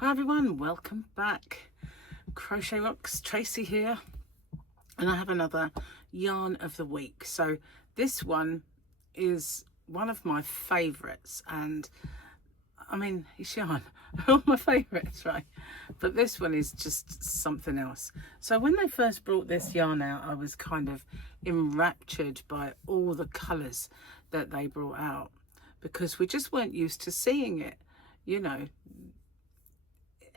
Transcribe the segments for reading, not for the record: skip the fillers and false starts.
Hi everyone, welcome back. CrochetRocks, Tracy here, and I have another yarn of the week. So this one is one of my favourites, and I mean, it's yarn, all my favourites, right? But this one is just something else. So when they first brought this yarn out, I was kind of enraptured by all the colours that they brought out, because we just weren't used to seeing it, you know.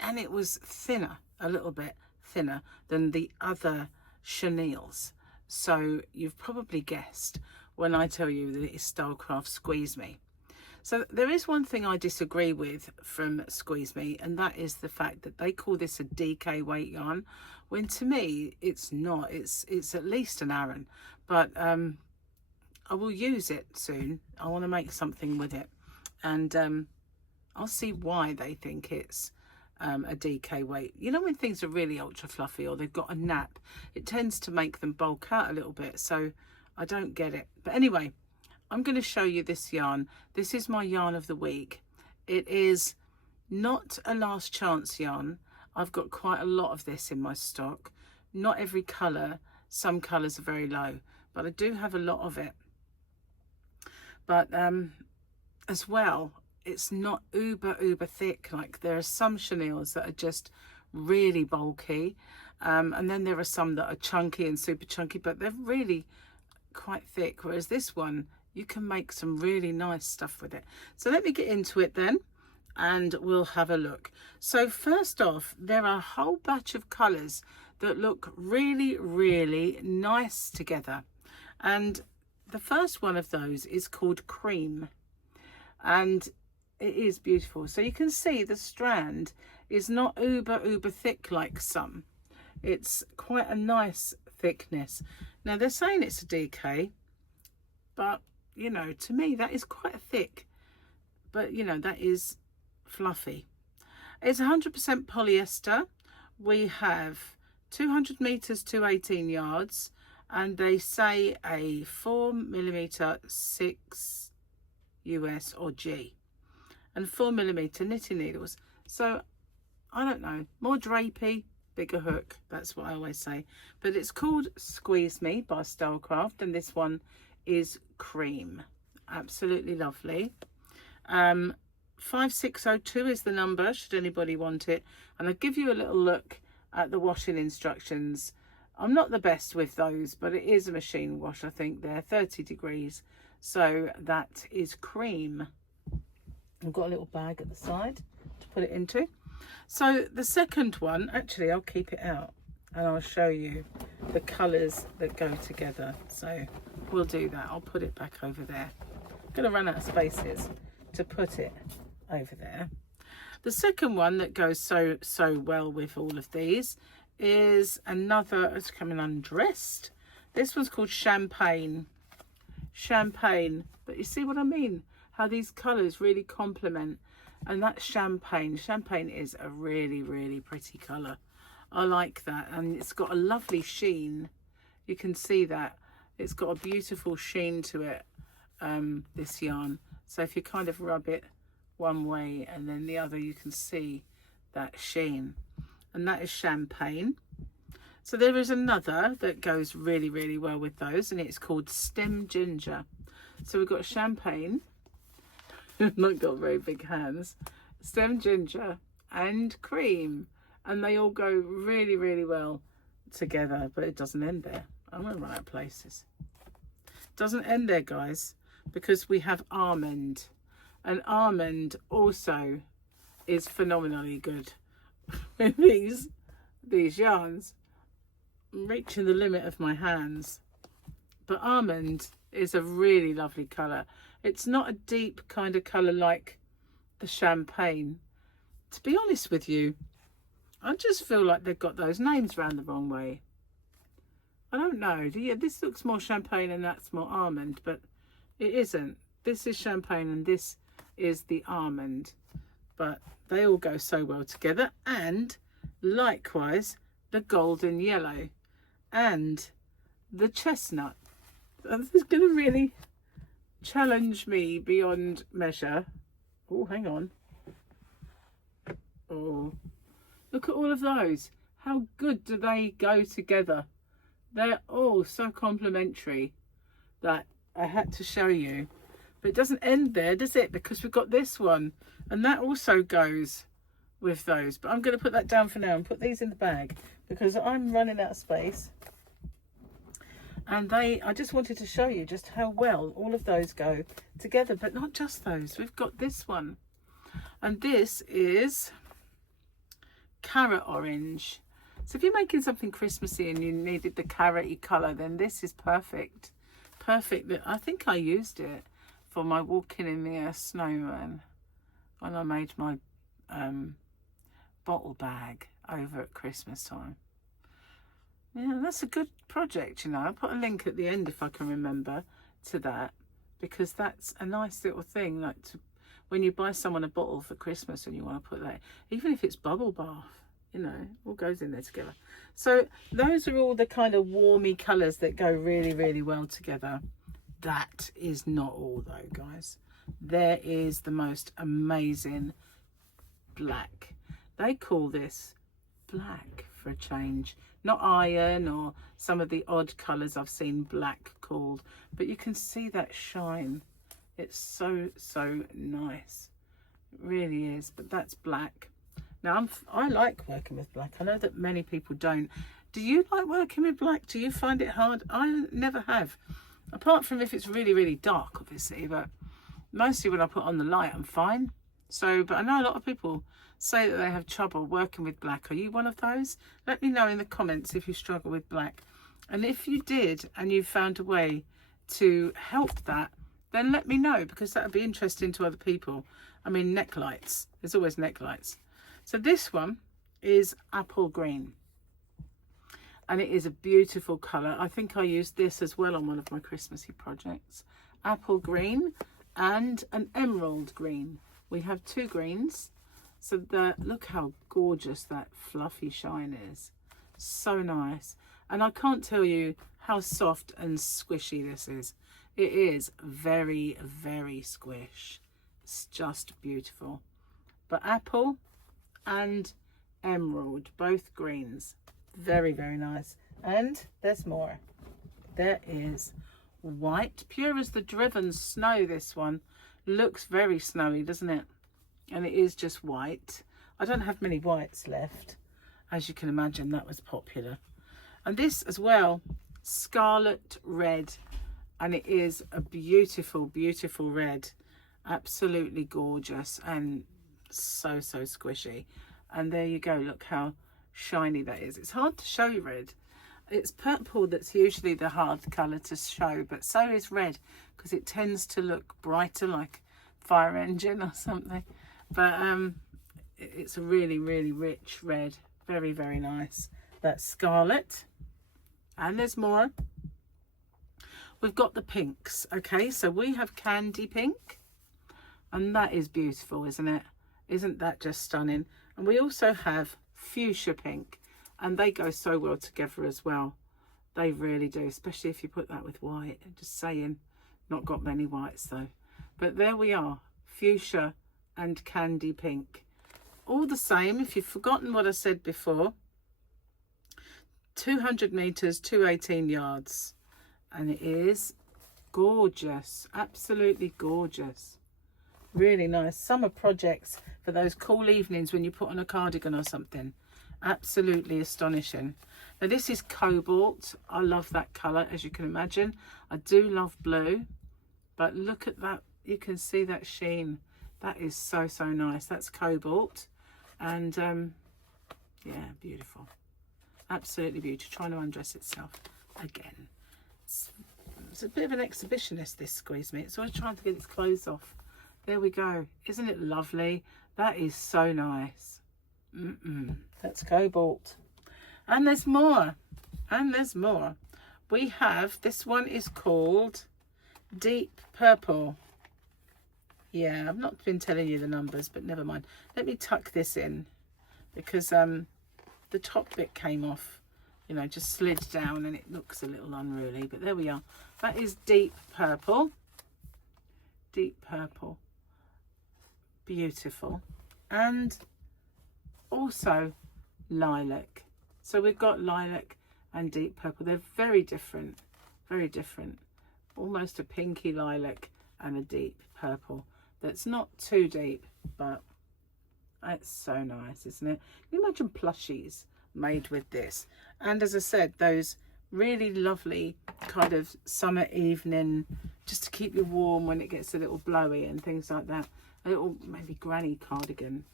And it was thinner, a little bit thinner than the other chenilles. So you've probably guessed when I tell you that it is StyleCraft Squeeze Me. So there is one thing I disagree with from Squeeze Me, and that is the fact that they call this a DK weight yarn, when to me it's not. It's at least an Aran, but I will use it soon. I want to make something with it, and I'll see why they think it's a DK weight. You know, when things are really ultra fluffy or they've got a nap, it tends to make them bulk out a little bit, so I don't get it. But anyway, I'm going to show you this yarn. This is my yarn of the week. It is not a last chance yarn. I've got quite a lot of this in my stock. Not every colour, some colours are very low, but I do have a lot of it. But as well, it's not uber thick. Like, there are some chenilles that are just really bulky, and then there are some that are chunky and super chunky, but they're really quite thick, whereas this one, you can make some really nice stuff with it. So let me get into it then, and we'll have a look. So first off, there are a whole batch of colours that look really nice together, and the first one of those is called Cream, and it is beautiful. So you can see the strand is not uber thick like some. It's quite a nice thickness. Now they're saying it's a DK, but you know, to me that is quite thick, but you know, that is fluffy. It's 100% polyester. We have 200 meters to 18 yards, and they say a 4mm 6 US or G, and 4mm knitting needles. So I don't know, more drapey, bigger hook, that's what I always say. But it's called Squeeze Me by StyleCraft, and this one is Cream. Absolutely lovely. 5602 is the number, should anybody want it. And I'll give you a little look at the washing instructions. I'm not the best with those, but it is a machine wash. I think they're 30 degrees. So that is Cream. I've got a little bag at the side to put it into. So the second one, actually I'll keep it out and I'll show you the colours that go together. So we'll do that. I'll put it back over there. I'm going to run out of spaces to put it over there. The second one that goes so well with all of these is another, it's coming undressed. This one's called Champagne. But you see what I mean? How these colours really complement, and that's Champagne. Champagne is a really pretty colour. I like that, and it's got a lovely sheen. You can see that it's got a beautiful sheen to it, this yarn. So if you kind of rub it one way and then the other, you can see that sheen, and that is Champagne. So there is another that goes really well with those, and it's called Stem Ginger. So we've got Champagne, not got very big hands, Stem Ginger and Cream, and they all go really well together. But it doesn't end there. I'm going to run out of places. It doesn't end there, guys, because we have Almond, and Almond also is phenomenally good with these yarns. I'm reaching the limit of my hands, but Almond is a really lovely colour. It's not a deep kind of colour like the Champagne. To be honest with you, I just feel like they've got those names round the wrong way. I don't know. Yeah, this looks more Champagne and that's more Almond, but it isn't. This is Champagne and this is the Almond. But they all go so well together. And likewise, the golden yellow and the chestnut. This is going to really challenge me beyond measure. Oh, hang on. Oh, look at all of those. How good do they go together? They're all so complementary that I had to show you. But it doesn't end there, does it? Because we've got this one, and that also goes with those. But I'm going to put that down for now and put these in the bag because I'm running out of space. And I just wanted to show you just how well all of those go together, but not just those. We've got this one, and this is carrot orange. So if you're making something Christmassy and you needed the carroty colour, then this is perfect. Perfect. I think I used it for my walking in the snowman when I made my bottle bag over at Christmas time. Yeah, that's a good project, you know. I'll put a link at the end if I can remember to that, because that's a nice little thing, like when you buy someone a bottle for Christmas and you want to put that, even if it's bubble bath, you know, all goes in there together. So those are all the kind of warmy colours that go really, really well together. That is not all though, guys. There is the most amazing black. They call this black for a change. Not iron or some of the odd colours I've seen black called, but you can see that shine. It's so, so nice. It really is, but that's black. Now, I like working with black. I know that many people don't. Do you like working with black? Do you find it hard? I never have. Apart from if it's really, really dark, obviously, but mostly when I put on the light, I'm fine. So, but I know a lot of people say that they have trouble working with black. Are you one of those? Let me know in the comments if you struggle with black. And if you did and you found a way to help that, then let me know, because that would be interesting to other people. I mean, neck lights. There's always neck lights. So this one is apple green. And it is a beautiful colour. I think I used this as well on one of my Christmassy projects. Apple green and an emerald green. We have two greens. So look how gorgeous that fluffy shine is. So nice. And I can't tell you how soft and squishy this is. It is very, very squish. It's just beautiful. But apple and emerald, both greens. Very, very nice. And there's more. There is white, pure as the driven snow. This one looks very snowy, doesn't it? And it is just white. I don't have many whites left. As you can imagine, that was popular. And this as well, scarlet red. And it is a beautiful, beautiful red. Absolutely gorgeous and so, so squishy. And there you go. Look how shiny that is. It's hard to show red. It's purple that's usually the hard colour to show, but so is red, because it tends to look brighter, like fire engine or something. But it's a really, really rich red. Very, very nice. That's scarlet. And there's more. We've got the pinks. Okay, so we have candy pink. And that is beautiful, isn't it? Isn't that just stunning? And we also have fuchsia pink. And they go so well together as well. They really do, especially if you put that with white. Just saying, not got many whites though. But there we are. Fuchsia and candy pink. All the same, if you've forgotten what I said before, 200 meters, 218 yards. And it is gorgeous, absolutely gorgeous. Really nice. Summer projects for those cool evenings when you put on a cardigan or something. Absolutely astonishing. Now this is cobalt. I love that colour, as you can imagine. I do love blue, but look at that. You can see that sheen. That is so, so nice. That's cobalt. And yeah, beautiful. Absolutely beautiful. Trying to undress itself again. It's a bit of an exhibitionist, this Squeeze Me. It's always trying to get its clothes off. There we go. Isn't it lovely? That is so nice. That's cobalt. And there's more. And there's more. We have, this one is called Deep Purple. Yeah, I've not been telling you the numbers, but never mind. Let me tuck this in, because the top bit came off, you know, just slid down, and it looks a little unruly. But there we are. That is Deep Purple. Deep Purple. Beautiful. And also lilac. So we've got lilac and deep purple. They're very different, almost a pinky lilac and a deep purple that's not too deep, but it's so nice, isn't it? Can you imagine plushies made with this? And as I said, those really lovely kind of summer evening, just to keep you warm when it gets a little blowy and things like that. A little maybe granny cardigan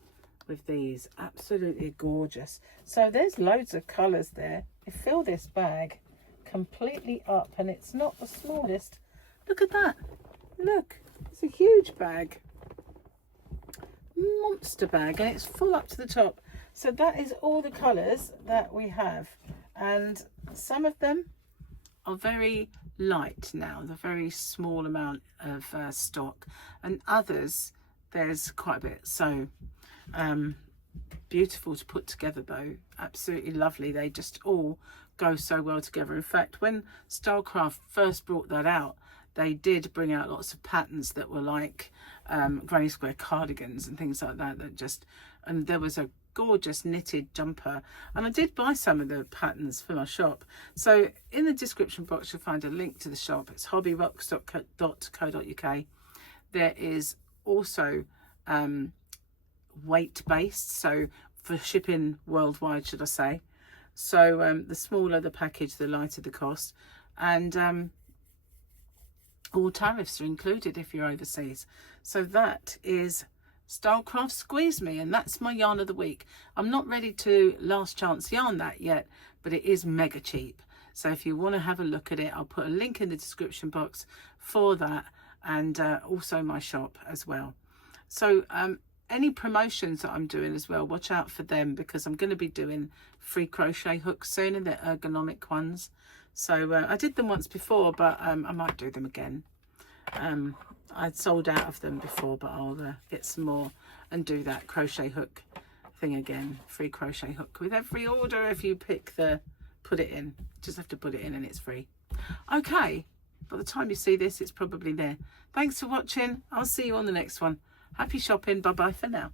with these, absolutely gorgeous. So there's loads of colours there. I fill this bag completely up, and it's not the smallest. Look at that, look, it's a huge bag, monster bag, and it's full up to the top. So that is all the colours that we have, and some of them are very light now, the very small amount of stock, and others there's quite a bit. So beautiful to put together though, absolutely lovely. They just all go so well together. In fact, when StyleCraft first brought that out, they did bring out lots of patterns that were like granny square cardigans and things like that, and there was a gorgeous knitted jumper, and I did buy some of the patterns for my shop. So in the description box you'll find a link to the shop. It's hobbyrocks.co.uk. There is also weight based, so for shipping worldwide, should I say. So the smaller the package, the lighter the cost, and all tariffs are included if you're overseas. So that is StyleCraft Squeeze Me, and that's my yarn of the week. I'm not ready to last chance yarn that yet, but it is mega cheap. So if you want to have a look at it, I'll put a link in the description box for that, and also my shop as well. So any promotions that I'm doing as well, watch out for them, because I'm going to be doing free crochet hooks soon, and they're ergonomic ones. So I did them once before, but I might do them again. I'd sold out of them before, but I'll get some more and do that crochet hook thing again. Free crochet hook with every order if you put it in. Just have to put it in and it's free. Okay, by the time you see this, it's probably there. Thanks for watching. I'll see you on the next one. Happy shopping. Bye bye for now.